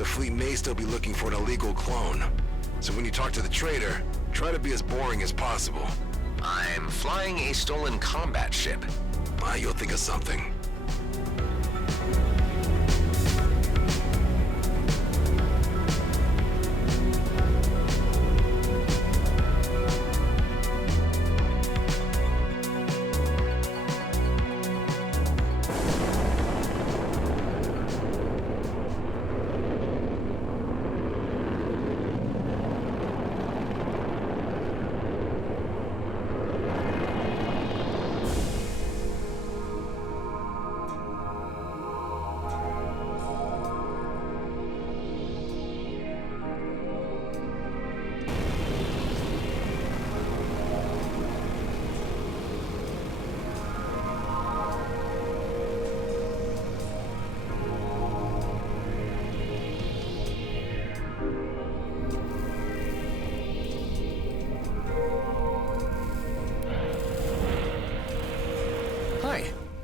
the fleet may still be looking for an illegal clone. So when you talk to the trader, try to be as boring as possible. I'm flying a stolen combat ship. You'll think of something.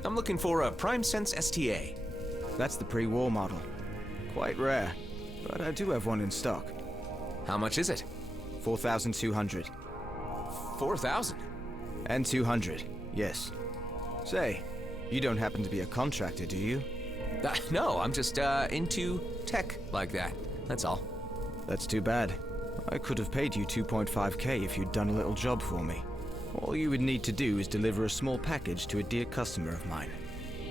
I'm looking for a Prime Sense STA. That's the pre-war model. Quite rare, but I do have one in stock. How much is it? 4,200. 4,000? And 200, yes. Say, you don't happen to be a contractor, do you? No, I'm just into tech like that. That's all. That's too bad. I could have paid you 2.5k if you'd done a little job for me. All you would need to do is deliver a small package to a dear customer of mine.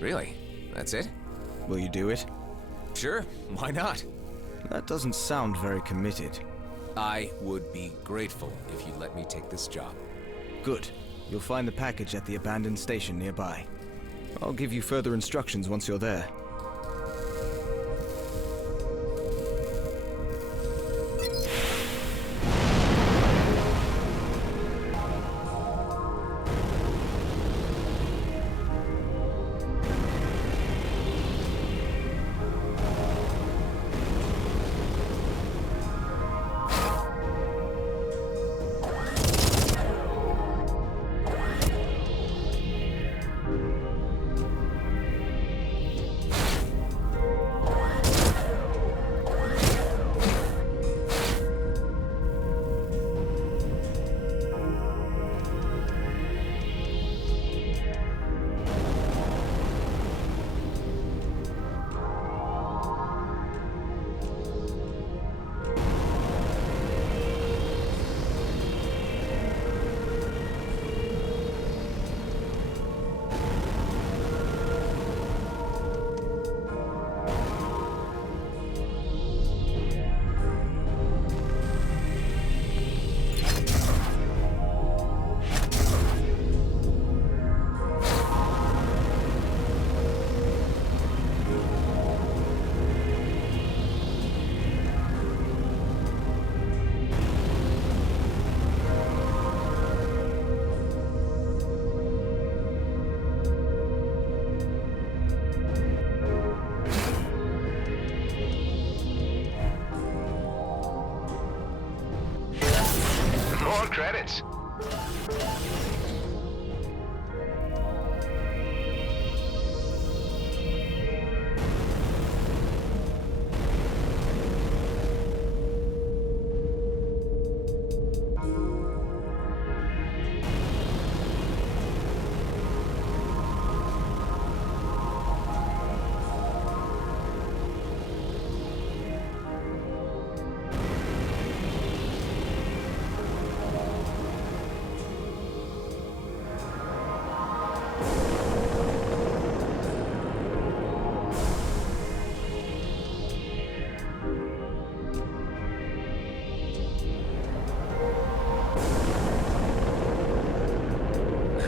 Really? That's it? Will you do it? Sure, why not? That doesn't sound very committed. I would be grateful if you let me take this job. Good. You'll find the package at the abandoned station nearby. I'll give you further instructions once you're there. More credits.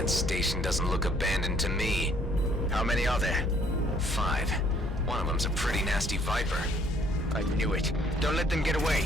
Station doesn't look abandoned to me. How many are there? 5. One of them's a pretty nasty Viper. I knew it. Don't let them get away.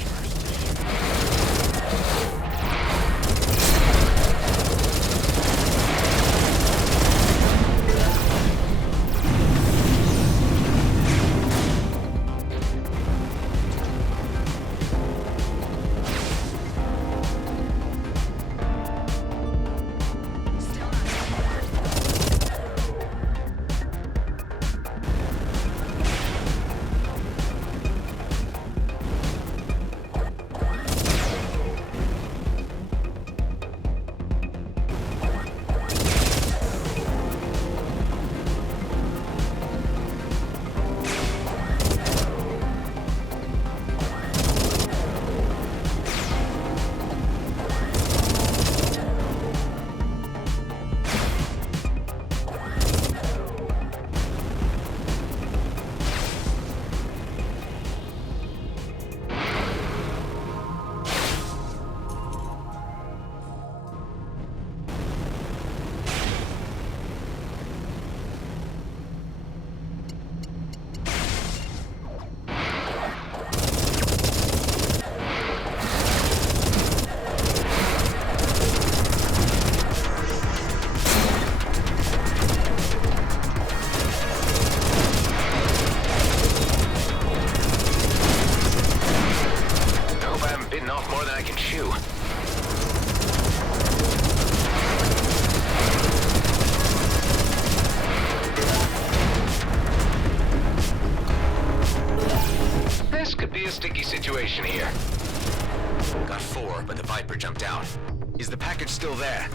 still there.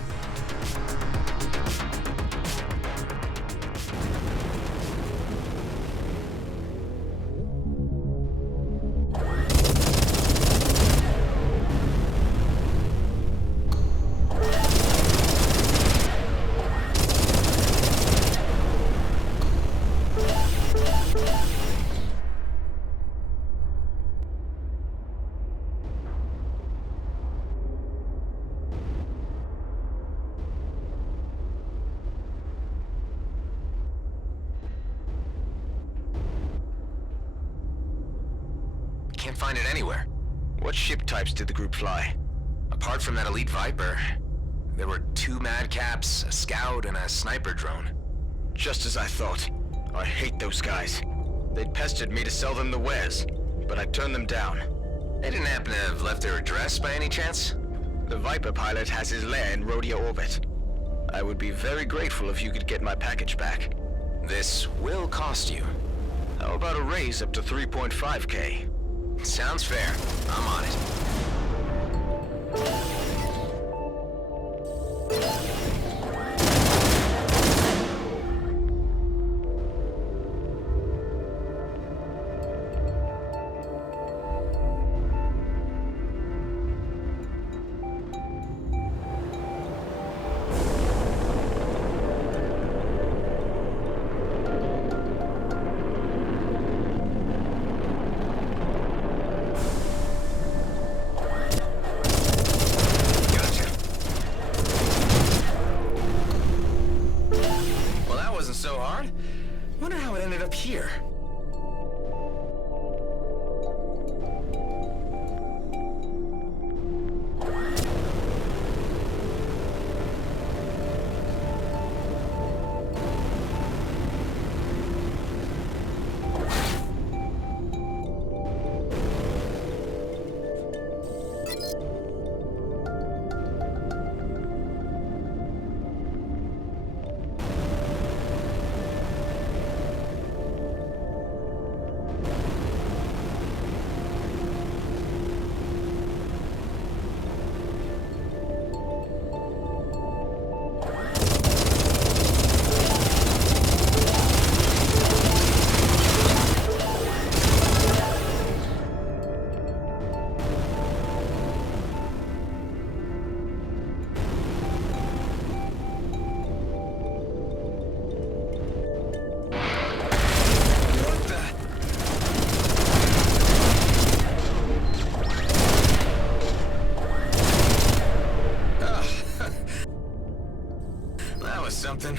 Can't find it anywhere. What ship types did the group fly? Apart from that elite Viper, there were 2 Madcaps, a Scout, and a sniper drone. Just as I thought. I hate those guys. They'd pestered me to sell them the wares, but I turned them down. They didn't happen to have left their address by any chance? The Viper pilot has his lair in Rhodia orbit. I would be very grateful if you could get my package back. This will cost you. How about a raise up to 3.5K? Sounds fair. I'm on it. So hard? Wonder how it ended up here. Something.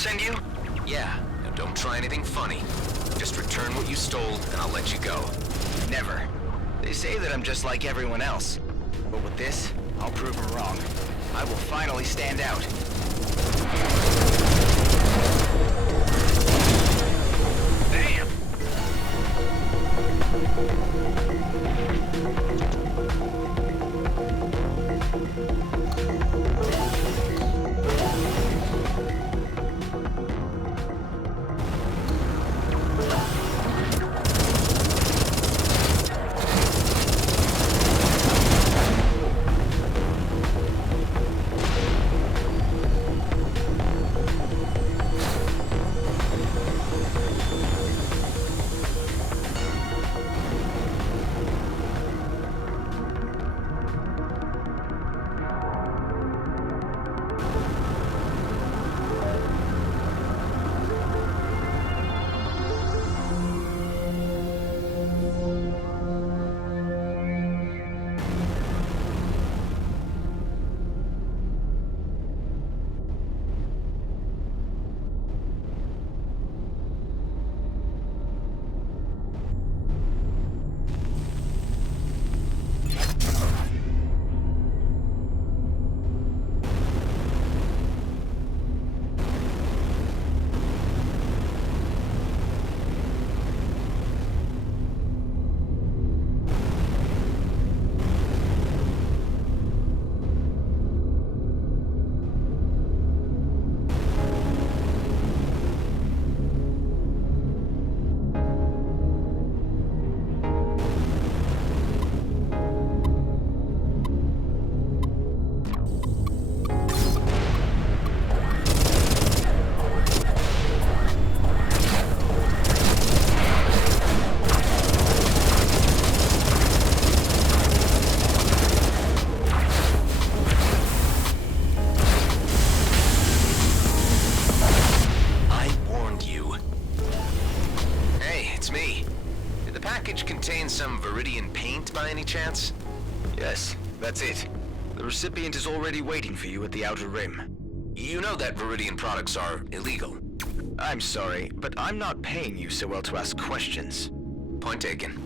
send you? Yeah, and don't try anything funny. Just return what you stole, and I'll let you go. Never. They say that I'm just like everyone else. But with this, I'll prove them wrong. I will finally stand out. Damn! Some Viridian paint by any chance? Yes, that's it. The recipient is already waiting for you at the Outer Rim. You know that Viridian products are illegal. I'm sorry, but I'm not paying you so well to ask questions. Point taken.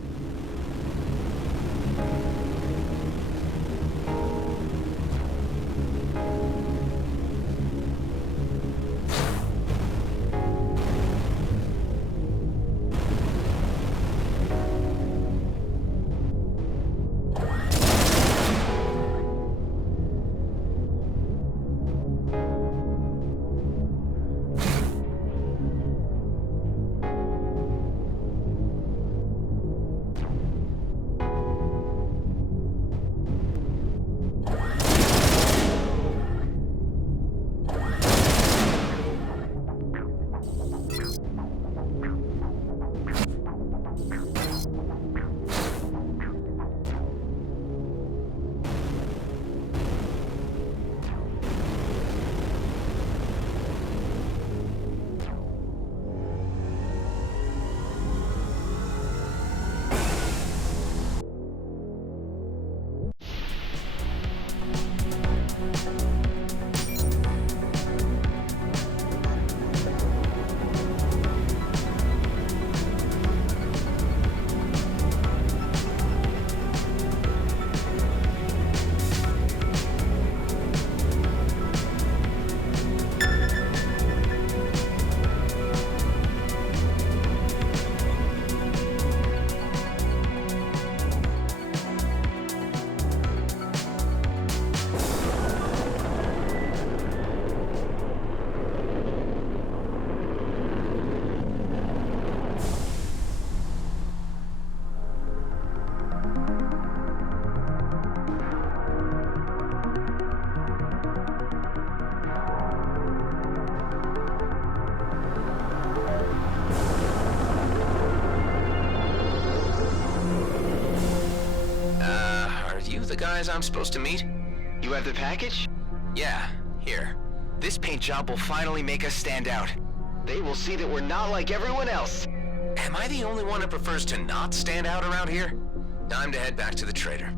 The guys I'm supposed to meet? You have the package? Yeah, here. This paint job will finally make us stand out. They will see that we're not like everyone else. Am I the only one who prefers to not stand out around here? Time to head back to the trader.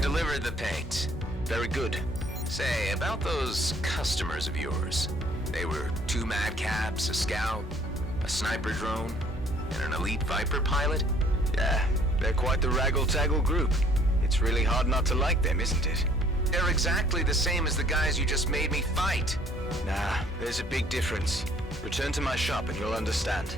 delivered the paint. Very good. Say, about those customers of yours. They were 2 madcaps, a scout, a sniper drone, and an elite Viper pilot? Yeah, they're quite the raggle-taggle group. It's really hard not to like them, isn't it? They're exactly the same as the guys you just made me fight. Nah, there's a big difference. Return to my shop and you'll understand.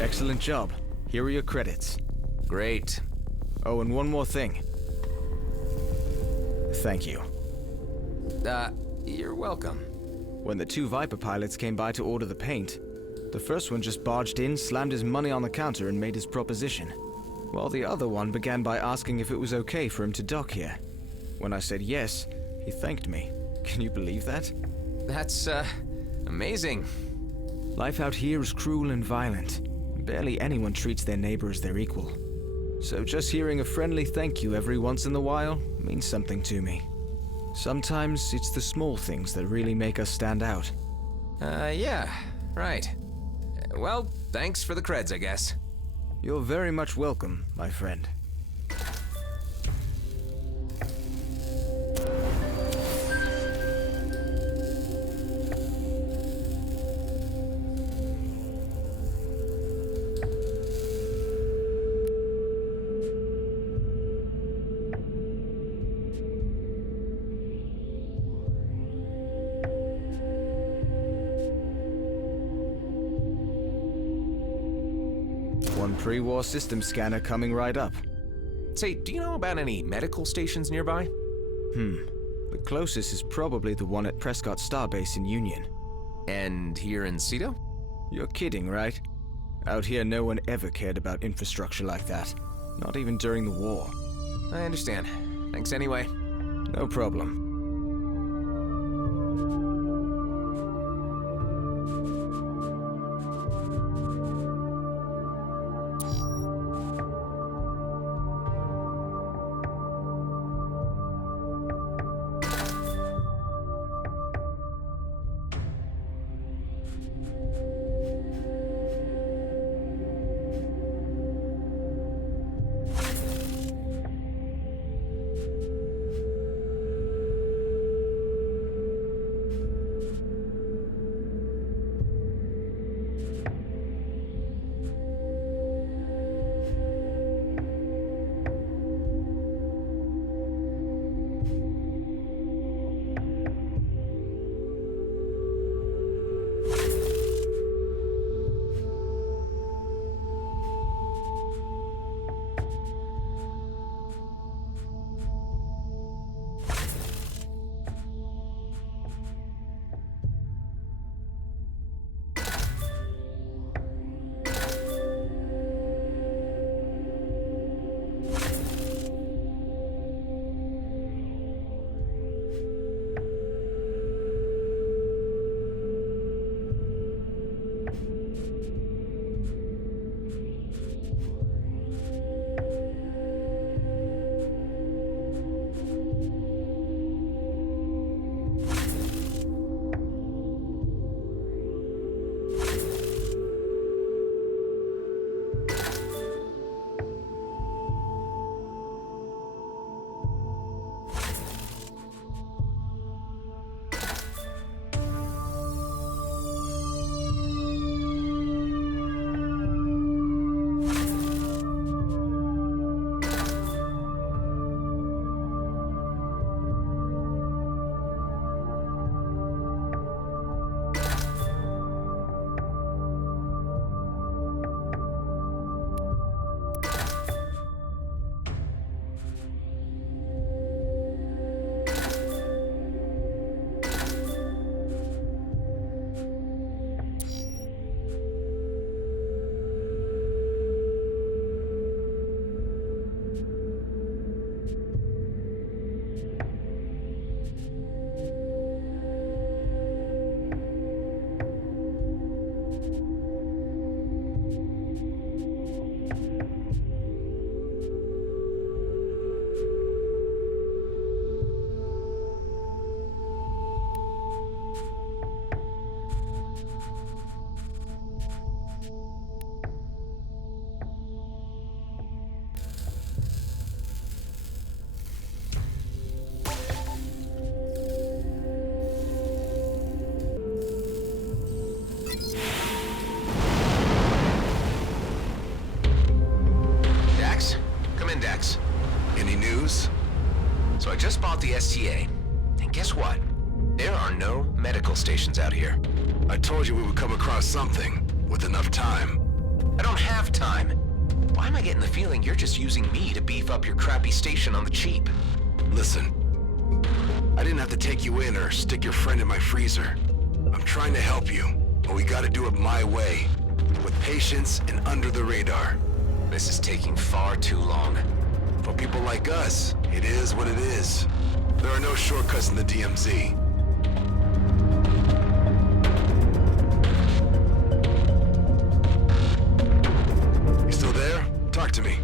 Excellent job. Here are your credits. Great. Oh, and one more thing. Thank you. You're welcome. When the 2 Viper pilots came by to order the paint, the first one just barged in, slammed his money on the counter, and made his proposition. While the other one began by asking if it was okay for him to dock here. When I said yes, he thanked me. Can you believe that? That's, amazing. Life out here is cruel and violent. Barely anyone treats their neighbor as their equal. So just hearing a friendly thank you every once in a while means something to me. Sometimes it's the small things that really make us stand out. Yeah, right. Well, thanks for the creds, I guess. You're very much welcome, my friend. One pre-war system scanner coming right up. Say, do you know about any medical stations nearby? The closest is probably the one at Prescott Starbase in Union. And here in Cedo? You're kidding, right? Out here, no one ever cared about infrastructure like that. Not even during the war. I understand. Thanks anyway. No problem. Morning, Dex. Any news? So I just bought the STA, and guess what? There are no medical stations out here. I told you we would come across something, with enough time. I don't have time. Why am I getting the feeling you're just using me to beef up your crappy station on the cheap? Listen, I didn't have to take you in or stick your friend in my freezer. I'm trying to help you, but we gotta do it my way. With patience and under the radar. This is taking far too long. For people like us, it is what it is. There are no shortcuts in the DMZ. You still there? Talk to me.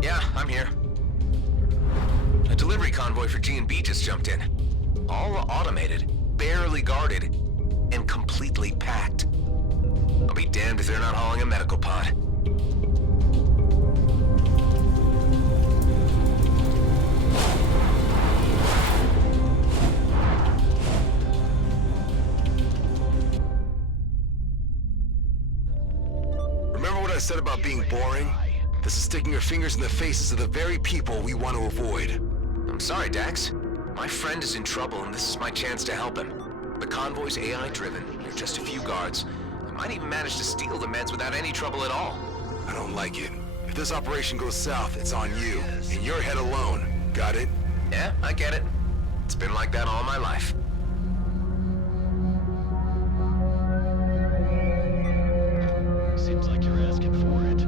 Yeah, I'm here. A delivery convoy for G&B just jumped in. All automated, barely guarded, and completely packed. I'll be damned if they're not hauling a medical pod. Remember what I said about being boring? This is sticking your fingers in the faces of the very people we want to avoid. I'm sorry, Dax. My friend is in trouble, and this is my chance to help him. The convoy's AI-driven. There are just a few guards. I might even manage to steal the meds without any trouble at all. I don't like it. If this operation goes south, it's on you. And your head alone. Got it? Yeah, I get it. It's been like that all my life. Seems like you're asking for it.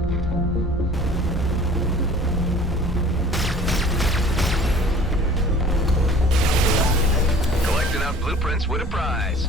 Collecting out blueprints with a prize.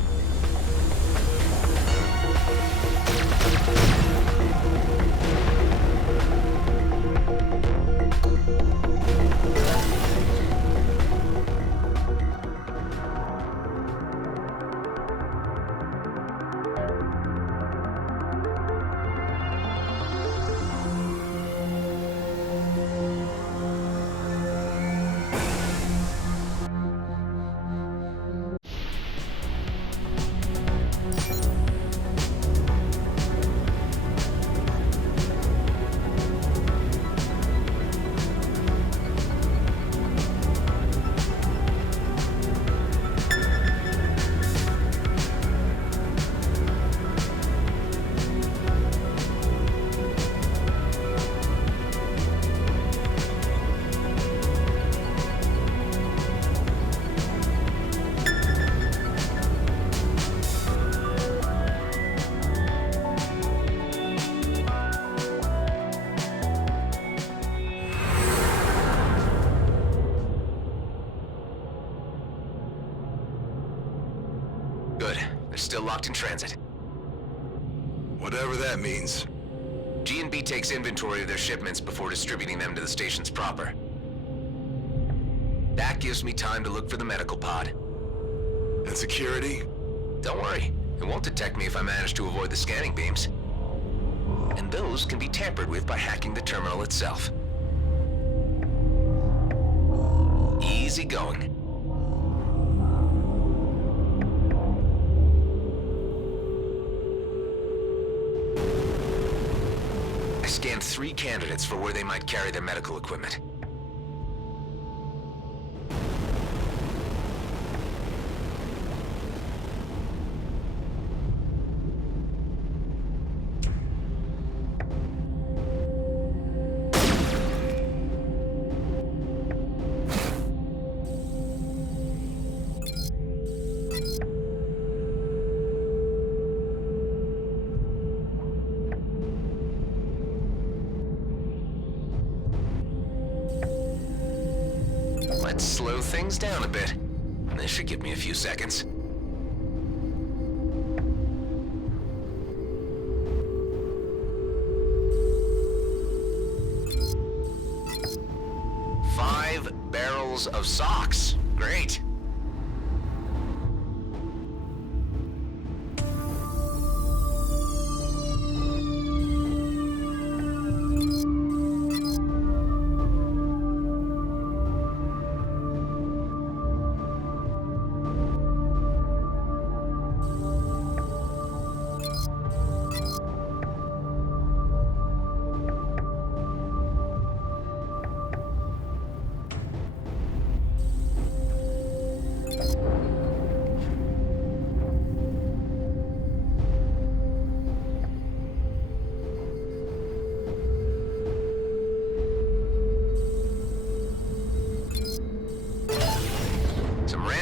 Good. They're still locked in transit. Whatever that means. G&B takes inventory of their shipments before distributing them to the stations proper. That gives me time to look for the medical pod. And security? Don't worry, it won't detect me if I manage to avoid the scanning beams. And those can be tampered with by hacking the terminal itself. Easy going. I scanned 3 candidates for where they might carry their medical equipment. Let's slow things down a bit. This should give me a few seconds. Five barrels of socks. Great.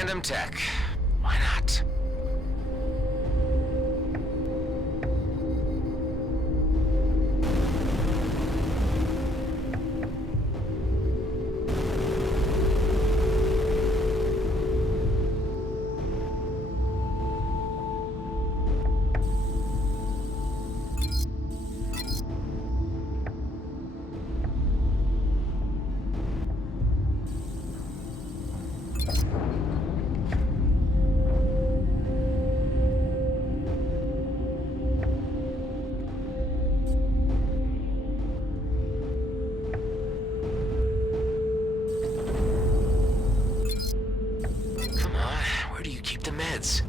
Random tech. Why not? Meds.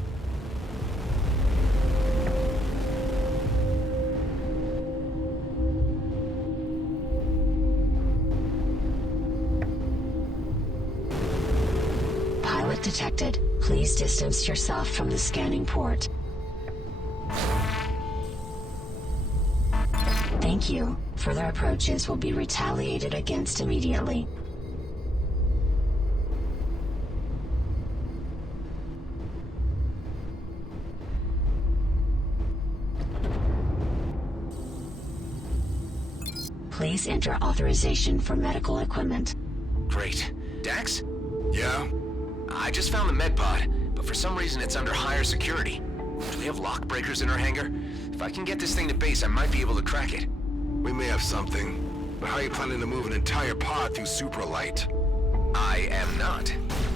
Pilot detected. Please distance yourself from the scanning port. Thank you. Further approaches will be retaliated against immediately. Please enter authorization for medical equipment. Great. Dax? Yeah? I just found the med pod, but for some reason it's under higher security. Do we have lock breakers in our hangar? If I can get this thing to base, I might be able to crack it. We may have something. But how are you planning to move an entire pod through supralight? I am not.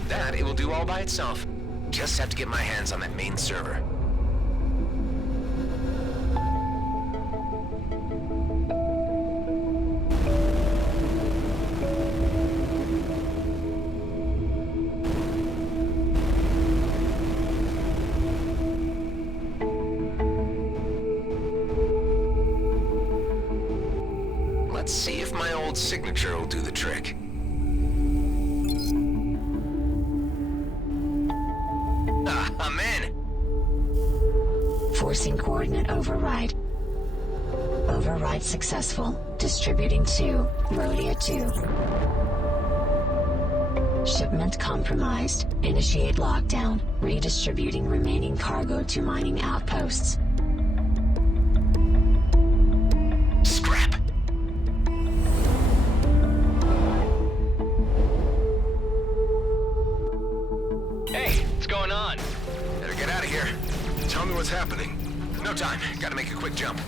That it will do all by itself. Just have to get my hands on that main server. Let's see if my old signature will do the trick. I'm in! Forcing coordinate override. Override successful. Distributing to Rhodia 2. Shipment compromised. Initiate lockdown. Redistributing remaining cargo to mining outposts. Scrap! Hey, what's going on? Better get out of here. Tell me what's happening. No time. Gotta make a quick jump.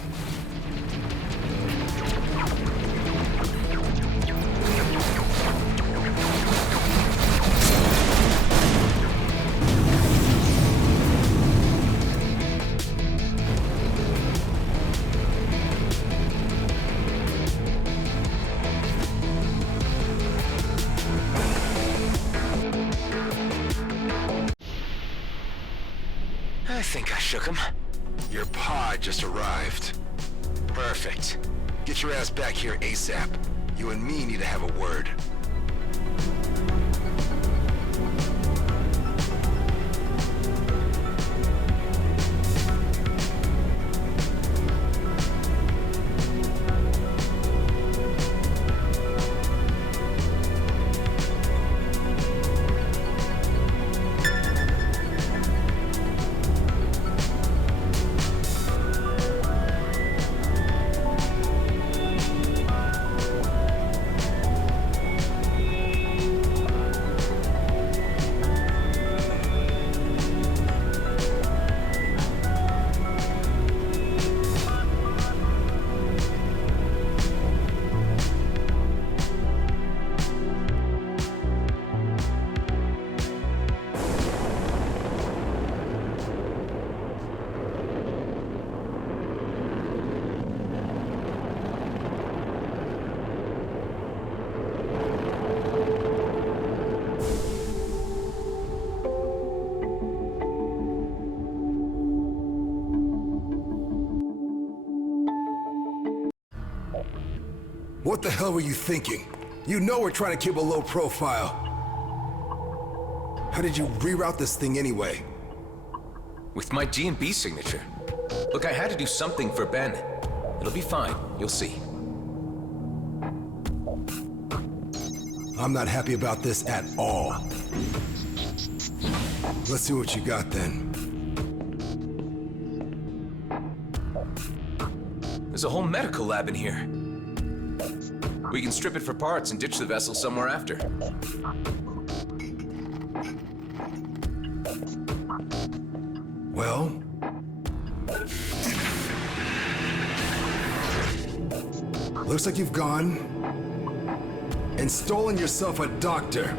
I think I shook him. Your pod just arrived. Perfect. Get your ass back here ASAP. You and me need to have a word. What the hell were you thinking? You know we're trying to keep a low profile. How did you reroute this thing anyway? With my G&B signature. Look, I had to do something for Ben. It'll be fine. You'll see. I'm not happy about this at all. Let's see what you got then. There's a whole medical lab in here. We can strip it for parts and ditch the vessel somewhere after. Well? Looks like you've gone and stolen yourself a doctor.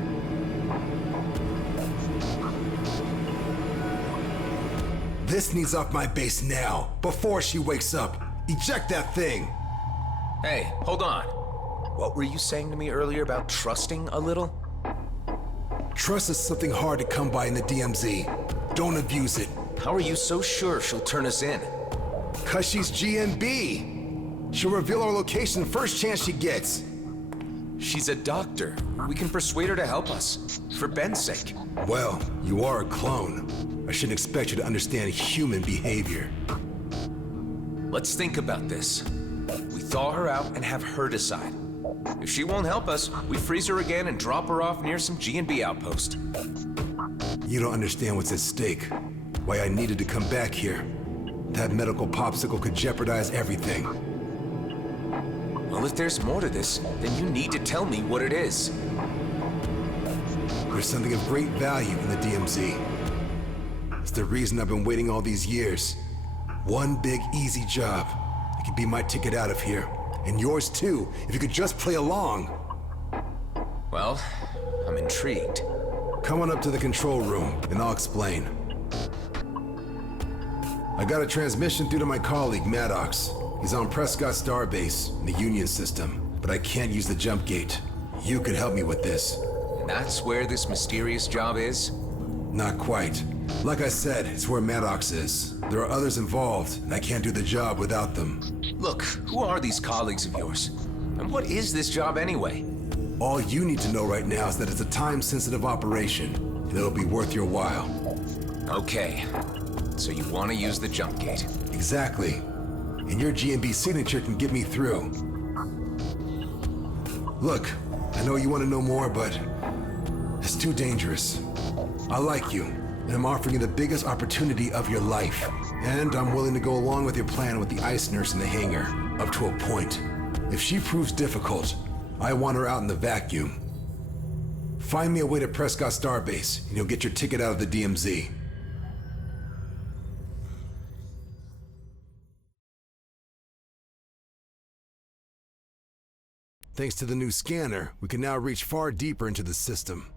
This needs off my base now, before she wakes up. Eject that thing! Hey, hold on. What were you saying to me earlier about trusting a little? Trust is something hard to come by in the DMZ. Don't abuse it. How are you so sure she'll turn us in? 'Cause she's GMB. She'll reveal our location the first chance she gets. She's a doctor. We can persuade her to help us. For Ben's sake. Well, you are a clone. I shouldn't expect you to understand human behavior. Let's think about this. We thaw her out and have her decide. If she won't help us, we freeze her again and drop her off near some G&B outpost. You don't understand what's at stake. Why I needed to come back here. That medical popsicle could jeopardize everything. Well, if there's more to this, then you need to tell me what it is. There's something of great value in the DMZ. It's the reason I've been waiting all these years. One big, easy job. It could be my ticket out of here. And yours too, if you could just play along. Well, I'm intrigued. Come on up to the control room, and I'll explain. I got a transmission through to my colleague, Maddox. He's on Prescott Starbase, in the Union system, but I can't use the jump gate. You could help me with this. And that's where this mysterious job is? Not quite. Like I said, it's where Maddox is. There are others involved, and I can't do the job without them. Look, who are these colleagues of yours? And what is this job anyway? All you need to know right now is that it's a time-sensitive operation, and it'll be worth your while. Okay. So you want to use the jump gate? Exactly. And your GMB signature can get me through. Look, I know you want to know more, but it's too dangerous. I like you, and I'm offering you the biggest opportunity of your life. And I'm willing to go along with your plan with the ice nurse in the hangar, up to a point. If she proves difficult, I want her out in the vacuum. Find me a way to Prescott Starbase, and you'll get your ticket out of the DMZ. Thanks to the new scanner, we can now reach far deeper into the system.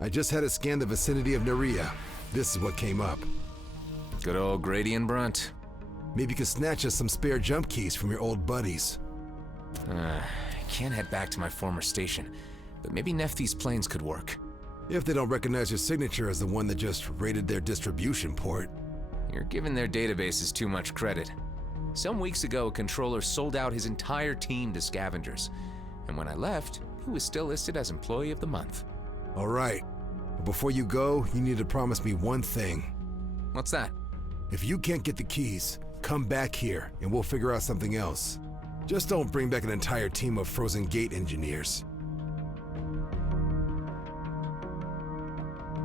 I just had it scan the vicinity of Nerea. This is what came up. Good old Grady and Brunt. Maybe you could snatch us some spare jump keys from your old buddies. I can't head back to my former station, but maybe Nephthys planes could work. If they don't recognize your signature as the one that just raided their distribution port. You're giving their databases too much credit. Some weeks ago, a controller sold out his entire team to scavengers. And when I left, he was still listed as Employee of the Month. All right. But before you go, you need to promise me one thing. What's that? If you can't get the keys, come back here and we'll figure out something else. Just don't bring back an entire team of Frozen Gate engineers.